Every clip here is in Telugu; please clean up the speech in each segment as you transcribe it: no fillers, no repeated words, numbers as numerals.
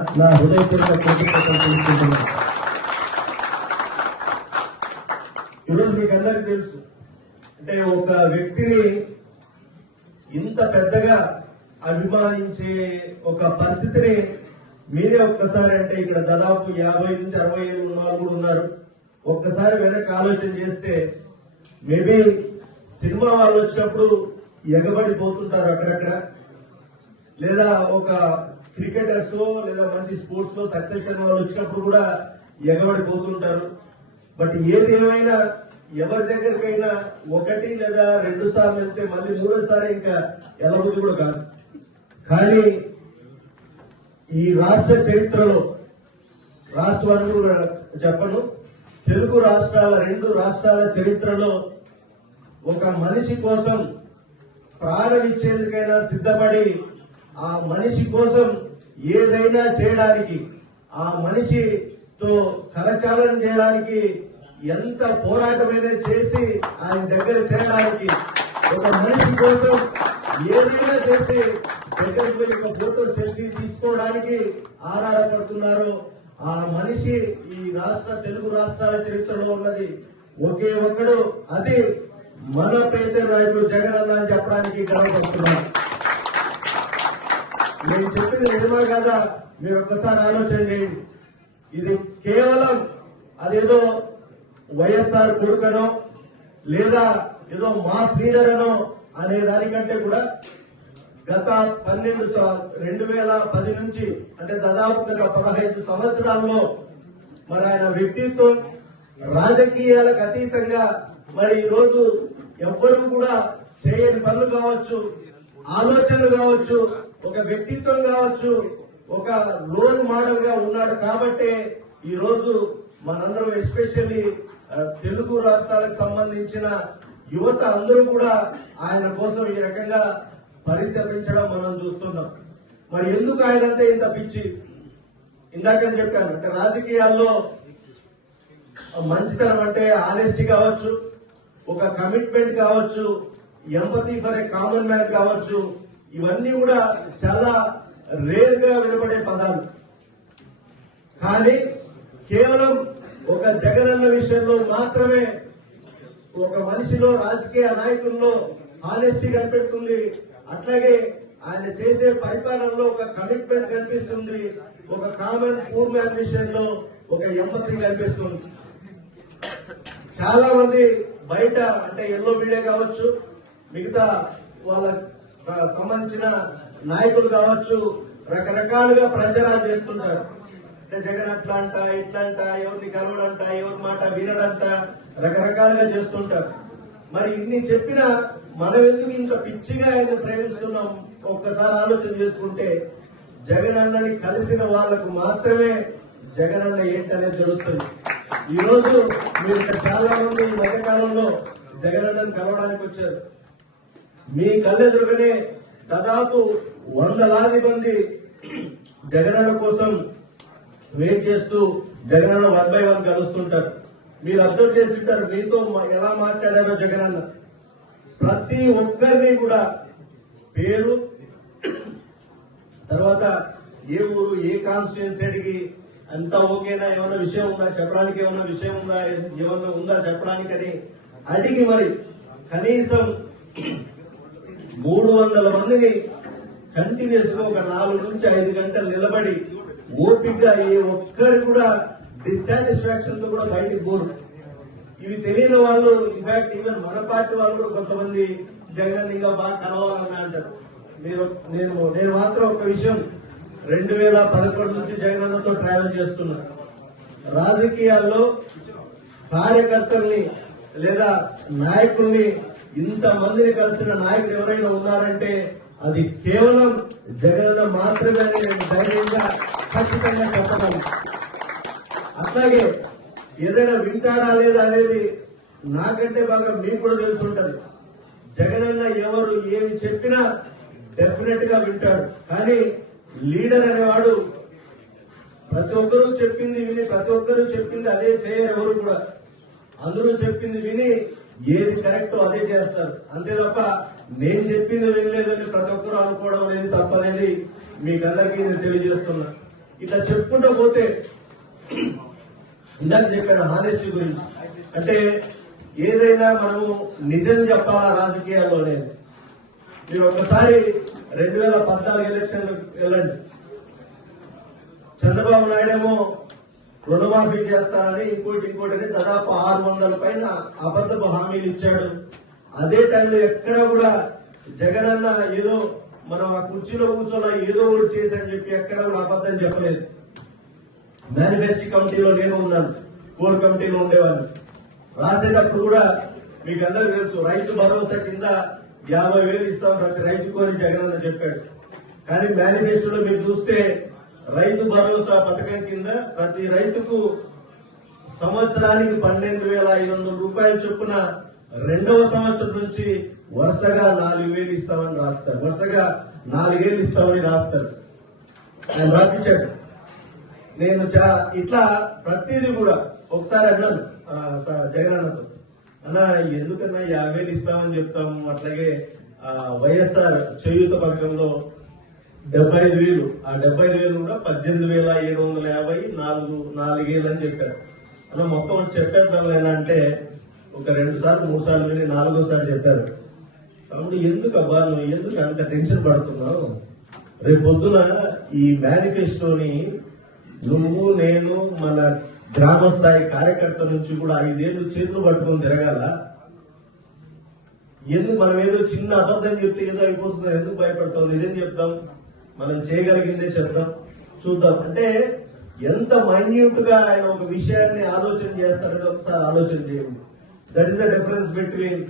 నా హృదయపూర్వక కృతజ్ఞతలు తెలుసుకుంటున్నాను. ఈరోజు మీకు అందరికీ తెలుసు, అంటే ఒక వ్యక్తిని ఇంత పెద్దగా అభిమానించే ఒక పరిస్థితిని మీరే ఒక్కసారి, అంటే ఇక్కడ దాదాపు 50 నుంచి 60 ఏళ్ళు ఉన్న వాళ్ళు కూడా ఉన్నారు. ఒక్కసారి వెనక్కి ఆలోచన చేస్తే మేబీ సినిమా వాళ్ళు వచ్చినప్పుడు ఎగబడిపోతుంటారు అక్కడక్కడ, లేదా ఒక క్రికెటర్స్ లేదా మంచి స్పోర్ట్స్ లో సక్సెస్ అయిన వాళ్ళు వచ్చినప్పుడు కూడా ఎగబడిపోతుంటారు. బట్ ఏది ఏమైనా ఎవరి దగ్గరికైనా 1 లేదా 2 సార్లు వెళ్తే మళ్ళీ 3వ ఇంకా ఎలబుద్ధి కూడా కాదు. కానీ ఈ రాష్ట్ర చరిత్రలో, రాష్ట్రాన్ని కూడా చెప్పను, తెలుగు రాష్ట్రాల 2 రాష్ట్రాల చరిత్రలో ఒక మనిషి కోసం ప్రాణం ఇచ్చేందుకైనా సిద్ధపడి ఆ మనిషి కోసం ఏదైనా చేయడానికి, ఆ మనిషితో కరచాలనం చేయడానికి ఎంత పోరాటమైనా చేసి ఆయన దగ్గర చేరడానికి, ఒక మనిషి కోసం ఏదైనా చేసి దగ్గరికి వెళ్ళి ఒక ఫోటో సెల్ఫీ తీసుకోవడానికి ఆరాటపడుతున్నారు. ఆ మనిషి ఈ తెలుగు రాష్ట్రాల చరిత్రలో ఉన్నది ఒకే ఒక్కడు, అది మన ప్రీత నాయకుడు జగన్ అన్న అని చెప్పడానికి గర్వపడుతున్నారు. నేను చెప్పింది నిజమా కాదా మీరు ఒక్కసారి ఆలోచన చేయండి. ఇది కేవలం అదేదో వైఎస్ఆర్ కొడుకనో లేదా ఏదో మాస్ లీడర్ అనో అనే దానికంటే కూడా గత 2010 నుంచి, అంటే దాదాపు గత 15 సంవత్సరాల్లో మరి ఆయన వ్యక్తిత్వం రాజకీయాలకు అతీతంగా మరి ఈరోజు ఎవ్వరూ కూడా చేయని పనులు కావచ్చు, ఆలోచనలు కావచ్చు, ఒక వ్యక్తిత్వం కావచ్చు, ఒక రోల్ మోడల్ గా ఉన్నాడు. కాబట్టే ఈ రోజు మనందరం ఎస్పెషల్లీ తెలుగు రాష్ట్రాలకు సంబంధించిన యువత అందరూ కూడా ఆయన కోసం ఈ రకంగా పరితపించడం మనం చూస్తున్నాం. మరి ఎందుకు ఆయనంటే ఇంత పిచ్చి? ఇందాకని చెప్పాను, అంటే రాజకీయాల్లో మంచితనం అంటే ఆనెస్టీ కావచ్చు, ఒక కమిట్మెంట్ కావచ్చు, empathy for a common man కావచ్చు, ఇవన్నీ కూడా చాలా రేర్ గా వినపడే పదాలు. కానీ కేవలం ఒక జగనన్న విషయంలో మాత్రమే ఒక మనిషిలో, రాజకీయ నాయకుల్లో ఆనెస్టీ కనిపెడుతుంది. అట్లాగే ఆయన చేసే పరిపాలనలో ఒక కమిట్మెంట్ కనిపిస్తుంది. ఒక కామన్ పూర్ మ్యాన్ విషయంలో ఒక ఎంపతి కనిపిస్తుంది. చాలా మంది బయట, అంటే ఎల్లో మీడియా కావచ్చు, మిగతా వాళ్ళ సంబంధించిన నాయకులు కావచ్చు, రకరకాలుగా ప్రచారాలు చేస్తుంటారు. అంటే జగన్ అట్లా అంట, ఇట్లా అంట, ఎవరిని కలవడంట, ఎవరి మాట వినడంట, రకరకాలుగా చేస్తుంటారు. మరి ఇన్ని చెప్పినా మనం ఎందుకు ఇంత పిచ్చిగా ఆయన ప్రేమిస్తున్నాం? ఒక్కసారి ఆలోచన చేసుకుంటే జగన్ అన్నని కలిసిన వాళ్లకు మాత్రమే జగన్ అన్న ఏంటనేది తెలుస్తుంది. ఈ రోజు మీరు ఇక్కడ చాలా మంది ఈ మధ్యకాలంలో జగన్ అన్నని కలవడానికి వచ్చారు. మీ కళ్ళెదురుగానే దాదాపు 100లాది మంది జగనన్న కోసం వెయిట్ చేస్తూ జగనన్న 1 by 1 కలుస్తుంటారు. మీరు అబ్జర్వ్ చేస్తుంటారు, మీతో ఎలా మాట్లాడారో జగనన్న. ప్రతి ఒక్కరిని కూడా పేరు, తర్వాత ఏ ఊరు, ఏ కాన్స్టిట్యున్సీ అడిగి అంతా ఓకేనా, ఏమన్నా విషయం ఉందా చెప్పడానికి, ఏమన్నా విషయం ఉందా, ఏమన్నా ఉందా చెప్పడానికి అని అడిగి మరి కనీసం 300 మందిని కంటిన్యూస్ గా ఒక 4 నుంచి 5 గంటలు నిలబడి ఓపికగా ఏ ఒక్కరు కూడా డిస్సాటిస్ఫాక్షన్ తో కూడా బయటికి పోరు. ఇవి తెలియని వాళ్ళు, ఇన్ఫాక్ట్ ఈవెన్ మన పార్టీ వాళ్ళు కూడా కొంతమంది జగన్ ఇంకా బాగా కలవాలని అంటారు. నేను మాత్రం ఒక విషయం, 2011 నుంచి జగనన్నతో ట్రావెల్ చేస్తున్నా. రాజకీయాల్లో కార్యకర్తల్ని లేదా నాయకుల్ని, ఇంతమందిని కలిసిన నాయకులు ఎవరైనా ఉన్నారంటే అది కేవలం జగనన్న మాత్రమే అని నేను ధైర్యంగా ఖచ్చితంగా చెప్పగలను. అట్లాగే ఏదైనా వింటాడా లేదా అనేది నాకంటే బాగా మీకు కూడా తెలిసి ఉంటది. జగనన్న ఎవరు ఏమి చెప్పినా డెఫినెట్ గా వింటాడు. కానీ లీడర్ అనేవాడు ప్రతి ఒక్కరూ చెప్పింది విని, ప్రతి ఒక్కరూ చెప్పింది అదే చేయరు. ఎవరు కూడా అందరూ చెప్పింది విని ఏది కరెక్టో అదే చేస్తారు. అంతే తప్ప నేను చెప్పింది వినలేదని ప్రతి ఒక్కరూ అనుకోవడం అనేది తప్పనేది మీకందరికీ నేను తెలియజేస్తున్నా. ఇట్లా చెప్పుకుంటూ పోతే ఇందాక చెప్పాను హానెస్టీ గురించి. అంటే ఏదైనా మనము నిజం చెప్పాలా రాజకీయాల్లోనే. మీరు ఒకసారి 2014 ఎలక్షన్ వెళ్ళండి. చంద్రబాబు నాయుడేమో రుణమాఫీ చేస్తానని ఇంకోటి దాదాపు 600 పైన అబద్ధపు హామీలు ఇచ్చాడు. అదే టైంలో ఎక్కడ కూడా జగనన్న ఏదో మనం ఆ కుర్చీలో కూర్చోలా ఏదో ఒకటి చేశారని చెప్పి ఎక్కడ కూడా అబద్ధం చెప్పలేదు. మేనిఫెస్టో కమిటీలో నేను ఉన్నాను, కోర్ కమిటీలో ఉండేవాడిని. రాసేటప్పుడు కూడా మీకు అందరికీ తెలుసు, రైతు భరోసా కింద 50,000 ఇస్తాం ప్రతి రైతుకు అని జగనన్న చెప్పాడు. కానీ మేనిఫెస్టోలో మీరు చూస్తే రైతు భరోసా పథకం కింద ప్రతి రైతుకు సంవత్సరానికి 12,500 రూపాయలు చొప్పున 2వ సంవత్సరం నుంచి వరుసగా 4,000 ఇస్తామని రాస్తారు. వరుసగా 4,000 ఇస్తామని రాస్తారు. ఆయన రాపించాడు. నేను ఇట్లా ప్రతిదీ కూడా ఒకసారి అన్నాను జగనన్నతో, అన్న ఎందుకన్నా 50,000 ఇస్తామని చెప్తాము, అట్లాగే వైఎస్ఆర్ చేయూత పథకంలో 75,000, ఆ 75,000 కూడా 18,750 4,000 అని చెప్పారు. అలా మొత్తం చెప్పేద్దాం ఎలా అంటే ఒక 2 సార్లు 3 సార్లు విని 4వ సారి చెప్పారు. కాబట్టి ఎందుకు అబ్బా నువ్వు ఎందుకు అంత టెన్షన్ పడుతున్నావు? రేపు పొద్దున ఈ మేనిఫెస్టోని నువ్వు నేను మన గ్రామ స్థాయి కార్యకర్త నుంచి కూడా 5 ఏళ్ళు చేతులు పట్టుకొని తిరగాల. ఎందుకు మనం ఏదో చిన్న అబద్ధం చెప్తే ఏదో అయిపోతుందో ఎందుకు భయపడతాం? నిజం చెప్తాం, మనం చేయగలిగిందే చెప్తాం, చూద్దాం. అంటే ఎంత మైన్యూట్ గా ఆయన ఒక విషయాన్ని ఆలోచన చేస్తారని ఒకసారి ఆలోచన చేయండి. That is the difference between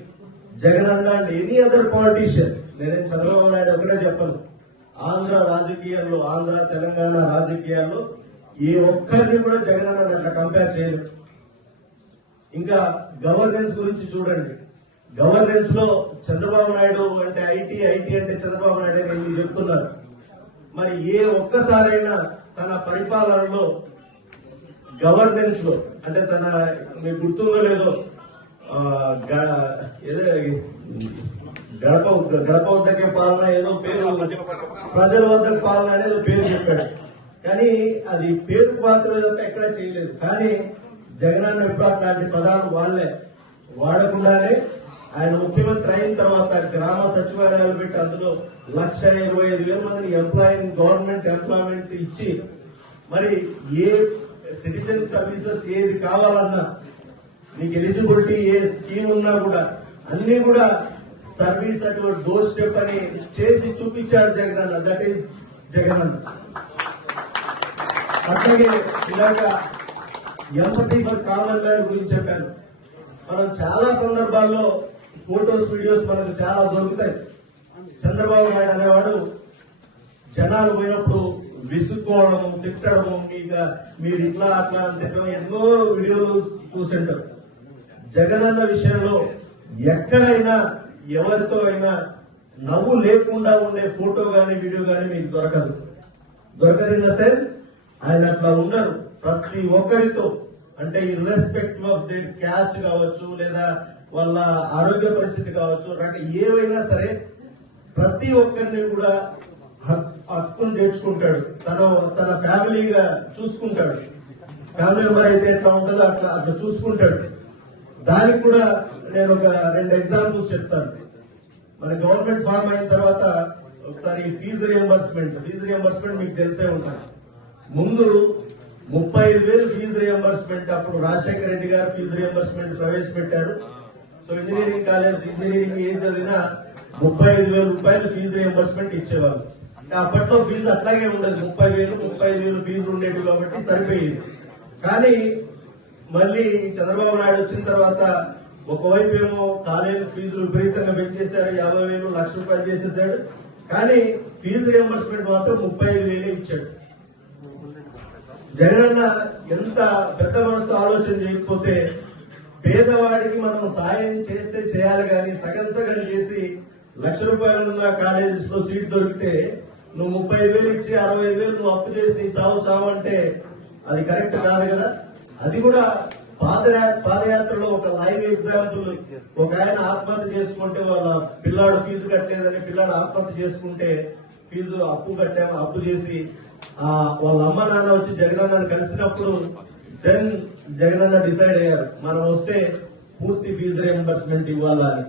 Jagananna and any other politician. నేనేం చంద్రబాబు నాయుడు ఒకటే చెప్పను, ఆంధ్ర రాజకీయాల్లో, ఆంధ్ర తెలంగాణ రాజకీయాల్లో ఏ ఒక్కరిని కూడా జగనన్న అట్లా కంపేర్ చేయరు. ఇంకా గవర్నెన్స్ గురించి చూడండి. గవర్నెన్స్ లో చంద్రబాబు నాయుడు అంటే ఐటీ అంటే చంద్రబాబు నాయుడు అని చెప్తున్నారు. మరి ఏ ఒక్కసారైనా తన పరిపాలనలో గవర్నెన్స్ లో అంటే మీకు గుర్తుందో లేదో గడప వద్దకే పాలన ఏదో పేరు, ప్రజల వద్దకు పాలన అనేది పేరు చెప్పాడు. కానీ అది పేరు మాత్రమే తప్ప ఎక్కడా చేయలేదు. కానీ జగనన్న ఎప్పుడు అట్లాంటి పదాలు వాడకుండానే ఆయన ముఖ్యమంత్రి అయిన తర్వాత గ్రామ సచివాలయాలు పెట్టి అందులో 1,25,000 మందిని గవర్నమెంట్ ఎంప్లాయ్మెంట్ ఇచ్చి మరి ఏ సిటిజన్ సర్వీసెస్ ఏది కావాలన్నా నీకు ఎలిజిబిలిటీ ఏ స్కీమ్ ఉన్నా కూడా అన్ని కూడా సర్వీస్ అటు డోర్ స్టెప్ అని చేసి చూపించాడు జగనన్న. That is Jagananna. అట్లాగే ఇలాగ ఎంపతి ఫర్ కామన్ మ్యాన్ గురించి చెప్పాను. మనం చాలా సందర్భాల్లో ఫోటోస్ వీడియోస్ మనకు చాలా దొరుకుతాయి. చంద్రబాబు నాయుడు అనేవాడు జనాలు పోయినప్పుడు విసుక్కోవడం, తిట్టడము, మీరు ఇట్లా అట్లా అని తిట్టడం ఎన్నో వీడియోలు చూసింటారు. జగనన్న విషయంలో ఎక్కడైనా ఎవరితో అయినా నవ్వు లేకుండా ఉండే ఫోటో గానీ వీడియో గానీ మీకు దొరకదు. ఇన్ ద సెన్స్ ఆయన అట్లా ఉండరు. ప్రతి ఒక్కరితో అంటే ఇర్రెస్పెక్టివ్ ఆఫ్ దేర్ క్యాస్ట్ కావచ్చు, లేదా వాళ్ళ ఆరోగ్య పరిస్థితి కావచ్చు, ఏవైనా సరే ప్రతి ఒక్కరిని కూడా హక్కును తెచ్చుకుంటాడు. తన ఫ్యామిలీగా చూసుకుంటాడు. ఫ్యామిలీ మెంబర్ అయితే ఎట్లా ఉంటుందో అట్లా చూసుకుంటాడు. దానికి కూడా నేను ఒక 2 ఎగ్జాంపుల్స్ చెప్తాను. మన గవర్నమెంట్ ఫార్మ్ అయిన తర్వాత ఒకసారి ఫీజు రియంబర్స్మెంట్ మీకు తెలిసే ఉంటాయి. ముందు 35,000 ఫీజు రియంబర్స్మెంట్ అప్పుడు రాజశేఖర రెడ్డి గారు ఫీజు రియంబర్స్మెంట్ ప్రవేశపెట్టారు. సో ఇంజనీరింగ్ ఏం చదివినా 35,000 రూపాయలు ఫీజు రియంబర్స్మెంట్ ఇచ్చేవాళ్ళు. అప్పట్లో ఫీజు అట్లాగే ఉండదు, 35,000 ఫీజులు ఉండేవి కాబట్టి సరిపోయేది. కానీ మళ్ళీ చంద్రబాబు నాయుడు వచ్చిన తర్వాత ఒకవైపు ఏమో కాలేజీ ఫీజులు విపరీతంగా పెంచేశారు, 50,000 1,00,000 రూపాయలు చేసేసాడు. కానీ ఫీజు రియంబర్స్మెంట్ మాత్రం 35,000 ఇచ్చాడు. జగనన్న ఎంత పెద్ద మనసుతో ఆలోచన చేయకపోతే పేదవాడికి మనం సాయం చేస్తే చేయాలి కానీ సగం చేసి 1,00,000 రూపాయలున్న కాలేజెస్ లో సీట్ దొరికితే నువ్వు 35,000 ఇచ్చి 65,000 నువ్వు అప్పు చేసి నీ చావు అంటే అది కరెక్ట్ కాదు కదా. అది కూడా పాదయాత్రలో ఒక లైవ్ ఎగ్జాంపుల్. ఒక ఆయన ఆత్మహత్య చేసుకుంటే వాళ్ళ పిల్లాడు ఫీజు కట్టలేదని పిల్లాడు ఆత్మహత్య చేసుకుంటే ఫీజు అప్పు చేసి వాళ్ళ అమ్మ నాన్న వచ్చి జగనన్నను కలిసినప్పుడు దెన్ జగనన్న డిసైడ్ అయ్యారు మనం వస్తే పూర్తి ఫీజు రియంబర్స్మెంట్ ఇవ్వాలని.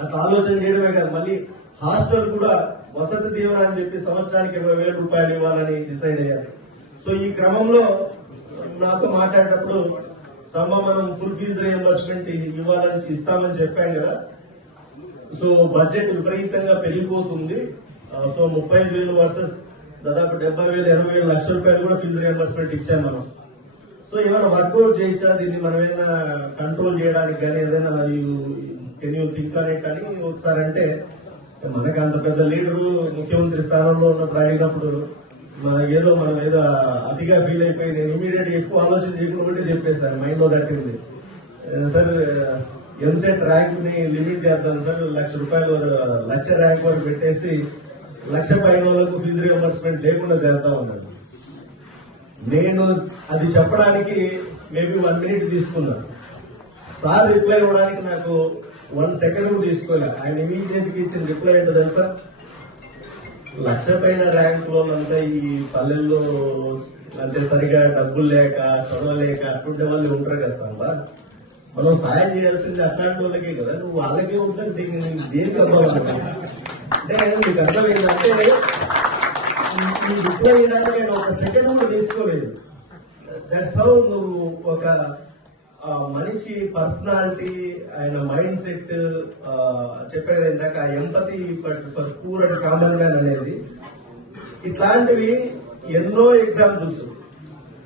అట్లా ఆలోచన చేయడమే కాదు, మళ్ళీ హాస్టల్ కూడా వసతి దీవెన అని చెప్పి సంవత్సరానికి 20,000 రూపాయలు ఇవ్వాలని డిసైడ్ అయ్యారు. సో ఈ క్రమంలో నాతో మాట్లాడేటప్పుడు మనం ఫుల్ ఫీజు రియంబర్స్మెంట్ ఇవ్వాలని ఇస్తామని చెప్పాం కదా. సో బడ్జెట్ విపరీతంగా పెరిగిపోతుంది. సో 35,000 వర్సెస్ దాదాపు 70,000, 80,000 లక్షల రూపాయలు కూడా ఫీజు రియంబర్స్మెంట్ ఇచ్చాం మనం. సో ఏమైనా వర్కౌట్ చేయొచ్చా, దీన్ని మనం ఏమైనా కంట్రోల్ చేయడానికి కానీ ఏదైనా కెన్ యూ థింక్ అనే కానీ ఒకసారి అంటే, మనకు అంత పెద్ద లీడరు ముఖ్యమంత్రి స్థానంలో ఉన్నప్పుడు అడిగినప్పుడు మనం ఏదో అతిగా ఫీల్ అయిపోయి నేను ఇమీడియట్ ఎక్కువ ఆలోచన చేయకుండా ఒకటి చెప్పేశాను, మైండ్ లో తట్టింది. సార్ ఎంసెట్ ర్యాంక్ ని లిమిట్ చేద్దాం సార్, లక్ష ర్యాంక్ వరకు పెట్టేసి 1,00,000 పైన వాళ్ళకు ఫీజు రియంబర్స్మెంట్ లేకుండా చేద్దాం అన్నాడు. నేను అది చెప్పడానికి మేబీ 1 మినిట్ తీసుకున్నాను. సార్ రిప్లై ఇవ్వడానికి నాకు 1 సెకండ్ కూడా తీసుకోలే. ఆయన ఇమీడియట్ గా ఇచ్చిన రిప్లై ఏంటో తెలుసా, 1,00,000 పైన ర్యాంక్ వాళ్ళంతా ఈ పల్లెల్లో అంటే సరిగా డబ్బులు లేక చదవలేక అటువంటి వాళ్ళు ఉంటారు కదా సార్, మనం సాయం చేయాల్సింది అట్లాంటి వాళ్ళకే కదా, నువ్వు వాళ్ళకే ఉంటుంది దేనికి అవ్వాలంటే మీకు అర్థమైందంటే ఈ రిప్లై ఇవ్వడానికి నేను 1 సెకండ్ కూడా తీసుకోలేదు. దట్స్ హౌ నువ్వు ఒక మనిషి పర్సనాలిటీ, ఆయన మైండ్ సెట్ చెప్పేది ఇందాక empathy for poor and common man అనేది, ఇట్లాంటివి ఎన్నో ఎగ్జాంపుల్స్.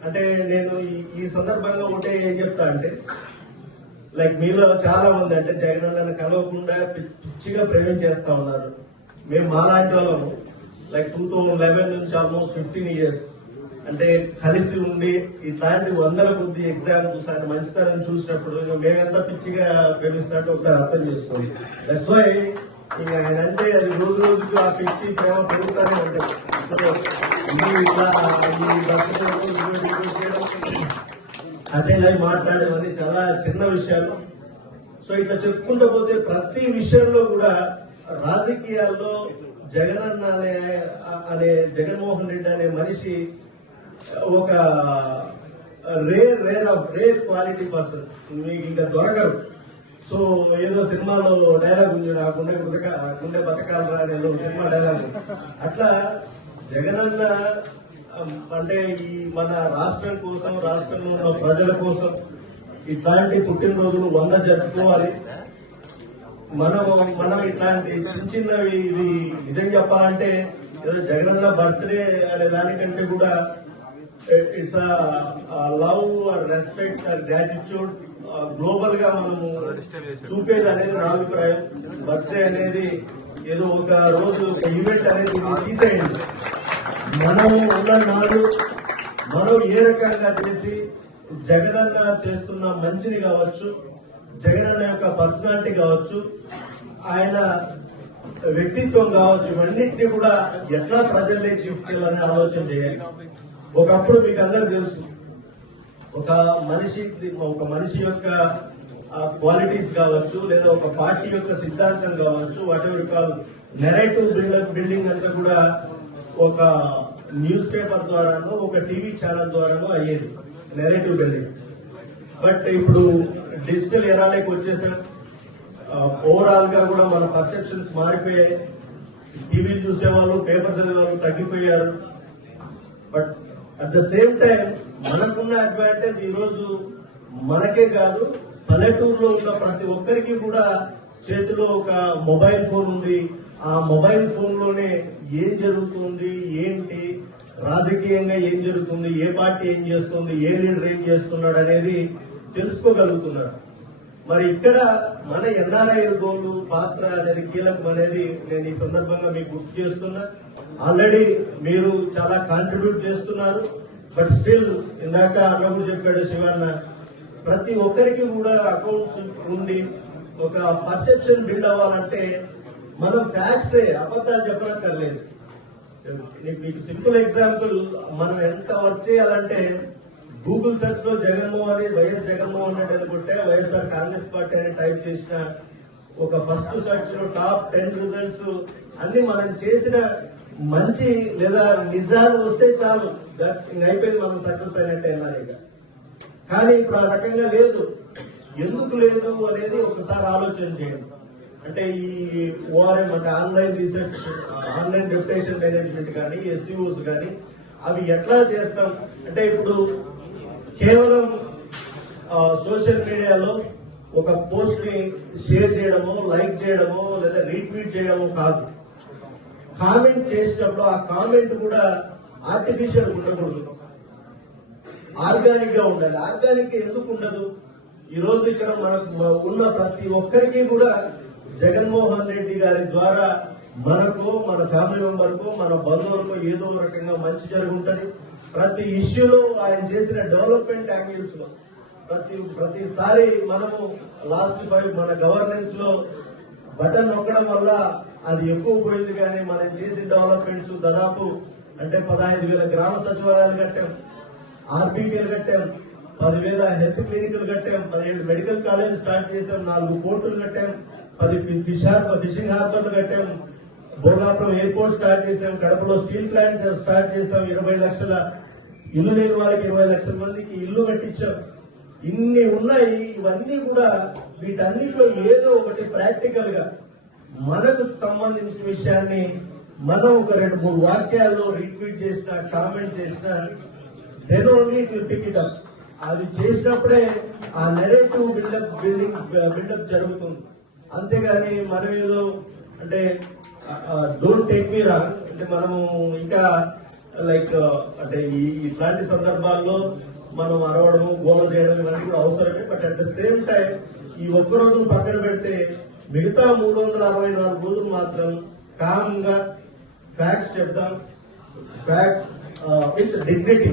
అంటే నేను ఈ సందర్భంగా ఒకటే ఏం చెప్తా అంటే, లైక్ మీలో చాలా మంది అంటే జగనన్నను కలవకుండా పిచ్చిగా ప్రేమించేస్తా ఉన్నారు. మేము మాలాంటి వాళ్ళము లైక్ 2011 నుంచి ఆల్మోస్ట్ 15 years అంటే కలిసి ఉండి ఇట్లాంటి 100 కొద్ది ఎగ్జాంపుల్స్ ఆయన మంచితనం చూసినప్పుడు మేమెంత పిచ్చిగా ప్రేమిస్తున్నట్టు ఒకసారి అర్థం చేసుకోండి. దట్స్ వై ఆయన అంటే అది రోజు రోజుకు ఆ పిచ్చి ప్రేమ పెరుగుతానే ఉంటుంది. అటెండ్ అయి మాట్లాడేవన్నీ చాలా చిన్న విషయాలు. సో ఇట్లా చెప్పుకుంటూ పోతే ప్రతి విషయంలో కూడా రాజకీయాల్లో జగనన్న అనే జగన్మోహన్ రెడ్డి అనే మనిషి ఒక రేర్ క్వాలిటీ పర్సన్, మీకు ఇంకా దొరకరు. సో ఏదో సినిమాలో డైలాగ్ ఉంది, ఆ గుండె బతకాలు రాని ఏదో సినిమా డైలాగ్, అట్లా జగనన్న అంటే ఈ మన రాష్ట్రం కోసం, రాష్ట్రంలో ఉన్న ప్రజల కోసం ఇట్లాంటి పుట్టినరోజులు 100 జరుపుకోవాలి. మనం ఇట్లాంటి చిన్నవి, ఇది నిజం చెప్పాలంటే ఏదో జగనన్న బర్త్డే అనే దానికంటే కూడా it's love, respect, gratitude global గా మనము చూపేది అనేది నా అభిప్రాయం. బర్త్డే అనేది ఏదో ఒక రోజు ఒక ఈవెంట్ అనేది తీసేయండి. మనం ఉన్న నాడు మనం ఏ రకంగా చేసి జగనన్న చేస్తున్న మంచిని కావచ్చు, జగనన్న యొక్క పర్సనాలిటీ కావచ్చు, ఆయన వ్యక్తిత్వం కావచ్చు, ఇవన్నింటినీ కూడా ఎట్లా ప్రజల్లోకి తీసుకెళ్లాలని ఆలోచన చేయాలి. ఒకప్పుడు మీకు అందరూ తెలుసు, ఒక మనిషి యొక్క క్వాలిటీస్ కావచ్చు, లేదా ఒక పార్టీ యొక్క సిద్ధాంతం కావచ్చు, what ever call narrative building అంతా కూడా ఒక న్యూస్ పేపర్ ద్వారానో ఒక టీవీ ఛానల్ ద్వారానో అయ్యేది నెరేటివ్ బిల్డింగ్. బట్ ఇప్పుడు డిజిటల్ ఎరాలోకి వచ్చేసాం. ఓవరాల్ గా కూడా మన పర్సెప్షన్స్ మారిపోయాయి. టీవీలు చూసేవాళ్ళు, పేపర్ చదివేవాళ్ళు తగ్గిపోయారు. But at the same time మనకున్న అడ్వాంటేజ్ ఈ రోజు మనకే కాదు, పల్లెటూరులో ఉన్న ప్రతి ఒక్కరికి కూడా చేతిలో ఒక మొబైల్ ఫోన్ ఉంది. ఆ మొబైల్ ఫోన్ లోనే ఏం జరుగుతుంది, ఏంటి రాజకీయంగా ఏం జరుగుతుంది, ఏ పార్టీ ఏం చేస్తుంది, ఏ లీడర్ ఏం చేస్తున్నాడు అనేది తెలుసుకోగలుగుతున్నారు. మరి ఇక్కడ మన ఎన్ఆర్ఐ గోలు పాత్ర అనేది కీలకం అనేది నేను ఈ సందర్భంగా మీకు గుర్తు చేస్తున్నా. ఆల్రెడీ మీరు చాలా కాంట్రిబ్యూట్ చేస్తున్నారు. బట్ స్టిల్ ఇందాక అన్నప్పుడు చెప్పాడు శివన్న, ప్రతి ఒక్కరికి కూడా అకౌంట్స్ ఉండి ఒక పర్సెప్షన్ బిల్డ్ అవ్వాలంటే మనం ఫ్యాక్ట్సే, అబద్ధాలు చెప్పనక్కర్లేదు. మీకు సింపుల్ ఎగ్జాంపుల్, మనం ఎంత వర్క్ చేయాలంటే గూగుల్ సెర్చ్ లో వైఎస్ జగన్మోహన్ రెడ్డి అని కొట్టే వైఎస్ఆర్ కాంగ్రెస్ పార్టీ అని టైప్ చేసిన ఒక ఫస్ట్ సెర్చ్ లో టాప్ 10 రిజల్ట్స్ అన్ని మనం చేసిన మంచి లేదా నిజాలు వస్తే చాలు, దట్స్ అయిపోయింది, మనం సక్సెస్ అయినట్టే అన్నారు. ఇక కానీ ఇప్పుడు ఆ రకంగా లేదు. ఎందుకు లేదు అనేది ఒకసారి ఆలోచన చేయండి. అంటే ఈ ఓఆర్ఎం అంటే online research, online reputation management కానీ, ఎస్ఈఓస్ కానీ అవి ఎట్లా చేస్తాం అంటే ఇప్పుడు కేవలం సోషల్ మీడియాలో ఒక పోస్ట్ ని షేర్ చేయడమో, లైక్ చేయడమో లేదా రీట్వీట్ చేయడమో కాదు. కామెంట్ చేసినప్పుడు ఆ కామెంట్ కూడా ఆర్టిఫిషియల్ ఉండకూడదు, ఆర్గానిక్ గా ఉండాలి. ఆర్గానిక్ ఎందుకు ఉండదు? ఈ రోజు ఇక్కడ మనకు ఉన్న ప్రతి ఒక్కరికి కూడా జగన్మోహన్ రెడ్డి గారి ద్వారా మనకు, మన ఫ్యామిలీ మెంబర్కో, మన బంధువులకో ఏదో రకంగా మంచి జరుగుంటది. ప్రతి ఇష్యూలో ఆయన చేసిన డెవలప్మెంట్ యాంగిల్స్ లో ప్రతిసారి మనము లాస్ట్ 5 మన గవర్నెన్స్ లో బటన్ నొక్కడం వల్ల అది ఎక్కువ పోయింది. కానీ మనం చేసిన డెవలప్మెంట్స్ దాదాపు అంటే 15,000 గ్రామ సచివాలయాలు కట్టాం, ఆర్బీపీలు కట్టాం, 10,000 హెల్త్ క్లినిక్లు కట్టాం, 17 మెడికల్ కాలేజ్ స్టార్ట్ చేశాం, 4 పోర్టులు కట్టాం, 10 ఫిషింగ్ హార్బర్లు కట్టాం, భోగాపురం ఎయిర్పోర్ట్ స్టార్ట్ చేశాం, కడపలో స్టీల్ ప్లాంట్ స్టార్ట్ చేశాం, 20 లక్షల ఇల్లు లేని వాళ్ళకి 20 లక్షల మందికి ఇల్లు కట్టించాం. ఇన్ని ఉన్నాయి. ఇవన్నీ కూడా వీటన్నిటిలో ఏదో ఒకటి ప్రాక్టికల్ గా మనకు సంబంధించిన విషయాన్ని మనం ఒక 2-3 వాక్యాల్లో రీట్వీట్ చేసిన, కామెంట్ చేసిన, then only it will pick it up. అది చేసినప్పుడే ఆ నెరేటివ్ బిల్డప్ జరుగుతుంది. అంతేగాని మనం ఏదో అంటే డోంట్ టేక్ మీ రాంగ్ అంటే మనము ఇంకా లైక్ అంటే ఇట్లాంటి సందర్భాల్లో మనం అరవడము, గోల చేయడం ఇవన్నీ కూడా అవసరమే. But at the same time ఈ ఒక్క రోజును పక్కన పెడితే మిగతా 364 రోజులు మాత్రం కామ్ గా ఫ్యాక్ట్స్ చెప్దాం, ఫ్యాక్ట్స్ విత్ డిగ్నిటీ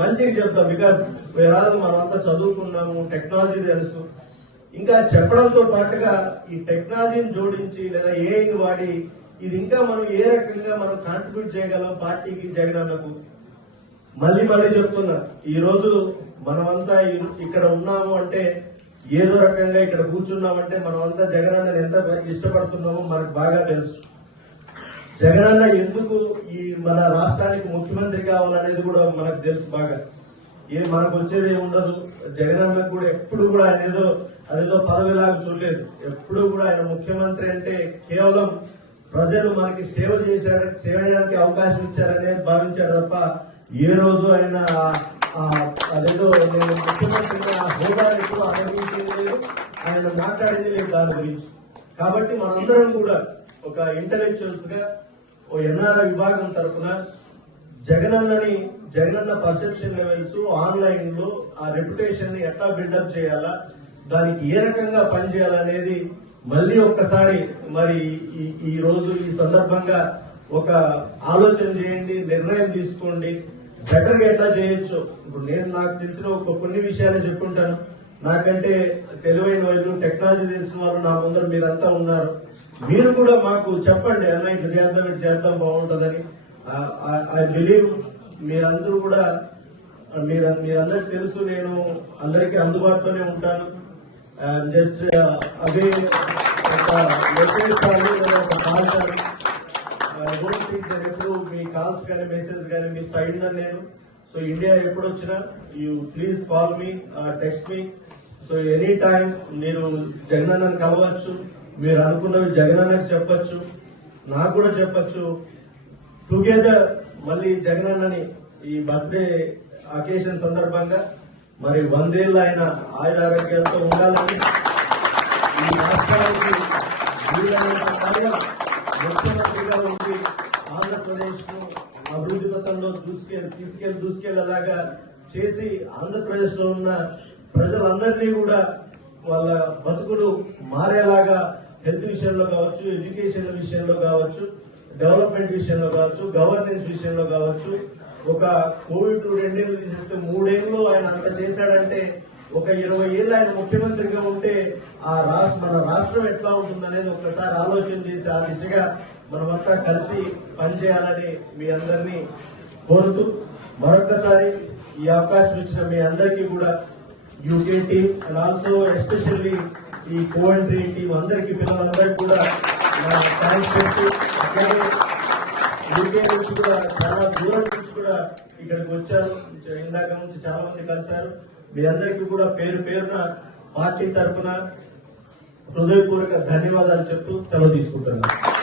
మంచిగా చెప్తాం. బికాస్ వేరాదు మనమంతా చదువుకున్నాము, టెక్నాలజీ తెలుసు. ఇంకా చెప్పడంతో పాటుగా ఈ టెక్నాలజీని జోడించి లేదా ఏఐని వాడి ఇది ఇంకా మనం ఏ రకంగా మనం కాంట్రిబ్యూట్ చేయగలం పార్టీకి, జగనన్నకు. మళ్ళీ చెప్తున్నా, ఈ రోజు మనమంతా ఇక్కడ ఉన్నాము అంటే ఏదో రకంగా ఇక్కడ కూర్చున్నామంటే మనమంతా జగనన్నని ఎంత ఇష్టపడుతున్నామో మనకు బాగా తెలుసు. జగనన్న ఎందుకు ఈ మన రాష్ట్రానికి ముఖ్యమంత్రి కావాలనేది కూడా మనకు తెలుసు బాగా. మనకు వచ్చేది ఉండదు. జగనన్నకు కూడా ఎప్పుడు కూడా ఆయన అదేదో పదవిలాగా చూడలేదు. ఎప్పుడు కూడా ఆయన ముఖ్యమంత్రి అంటే కేవలం ప్రజలు మనకి సేవ చేయడానికి అవకాశం ఇచ్చారనే భావించాడు తప్ప ఏ రోజు ఆయన అదేదో నేను ముఖ్యమంత్రి హోదా ఎప్పుడు అనుభవించేది లేదు, ఆయన మాట్లాడేది లేదు దాని గురించి. కాబట్టి మనందరం కూడా ఒక ఇంటెలెక్చువల్స్ గా ఓ ఎన్ఆర్ఐ విభాగం తరఫున జగనన్న పర్సెప్షన్ లెవెల్స్ ఆన్లైన్ లో ఆ రెప్యుటేషన్ ని ఎట్లా బిల్డప్ చేయాలా, దానికి ఏ రకంగా పనిచేయాలనేది మళ్ళీ ఒక్కసారి మరి ఈ రోజు ఈ సందర్భంగా ఒక ఆలోచన చేయండి, నిర్ణయం తీసుకోండి. బెటర్ గా ఎట్లా చేయొచ్చు. ఇప్పుడు నేను నాకు తెలిసిన కొన్ని విషయాలే చెప్పుకుంటాను. నాకంటే తెలివైన వాళ్ళు, టెక్నాలజీ తెలిసిన వాళ్ళు నా ముందర మీరంతా ఉన్నారు. మీరు కూడా మాకు చెప్పండి, అన్న ఇట్లా చేద్దాం బాగుంటుందని. ఐ బిలీవ్ మీరందరూ కూడా మీరందరికి తెలుసు, నేను అందరికీ అందుబాటులోనే ఉంటాను. జస్ట్ అదే ఒక మెసేజ్ కానీ ఒక కాల్ కానీ ఎప్పుడు మీ కాల్స్ కానీ మెసేజ్ కానీ మిస్ అయిందని నేను. సో ఇండియా ఎప్పుడు వచ్చినా you please call me, text me. So any time మీరు జగనన్నని కలవచ్చు, మీరు అనుకున్నవి జగనన్నకి చెప్పచ్చు, నాకు కూడా చెప్పచ్చు. టుగెదర్ మళ్ళీ జగనన్నని ఈ బర్త్డే అకేషన్ సందర్భంగా మరి 100 ఏళ్ళు ఆయన ఆయురారోగ్యాలతో ఉండాలని, ఈ రాష్ట్రానికి వీలైనంత కాలం ముఖ్యమంత్రిగా ఉండి ఆంధ్రప్రదేశ్ ను అభివృద్ధి పథంలో దూసుకెళ్లేలాగా చేసి ఆంధ్రప్రదేశ్ లో ఉన్న ప్రజలందరినీ కూడా వాళ్ళ బతుకులు మారేలాగా హెల్త్ విషయంలో కావచ్చు, ఎడ్యుకేషన్ విషయంలో కావచ్చు, డెవలప్మెంట్ విషయంలో కావచ్చు, గవర్నెన్స్ విషయంలో కావచ్చు. ఒక కోవిడ్ 2 ఏళ్ళు తీసేస్తే 3 ఏళ్ళు ఆయన అంత చేశాడంటే ఒక 20 ఏళ్ళు ఆయన ముఖ్యమంత్రిగా ఉంటే మన రాష్ట్రం ఎట్లా ఉంటుందనేది ఒక్కసారి ఆలోచన చేసి ఆ దిశగా మనమంతా కలిసి పనిచేయాలని మీ అందరినీ కోరుతూ మరొకసారి ఈ అవకాశం ఇచ్చిన మీ అందరికీ కూడా UK team and also especially ఈ కోవెంట్రీ టీం అందరికీ, పిల్లలందరికీ కూడా థ్యాంక్స్ చెప్తూ, అలాగే యూకే నుంచి కూడా చాలా దూరం నుంచి కూడా ఇక్కడికి వచ్చారు. ఇందాక నుంచి చాలా మంది కలిశారు. మీ అందరికీ కూడా పేరు పేరున పార్టీ తరఫున హృదయపూర్వక ధన్యవాదాలు చెప్తూ సెలవు తీసుకుంటున్నాను.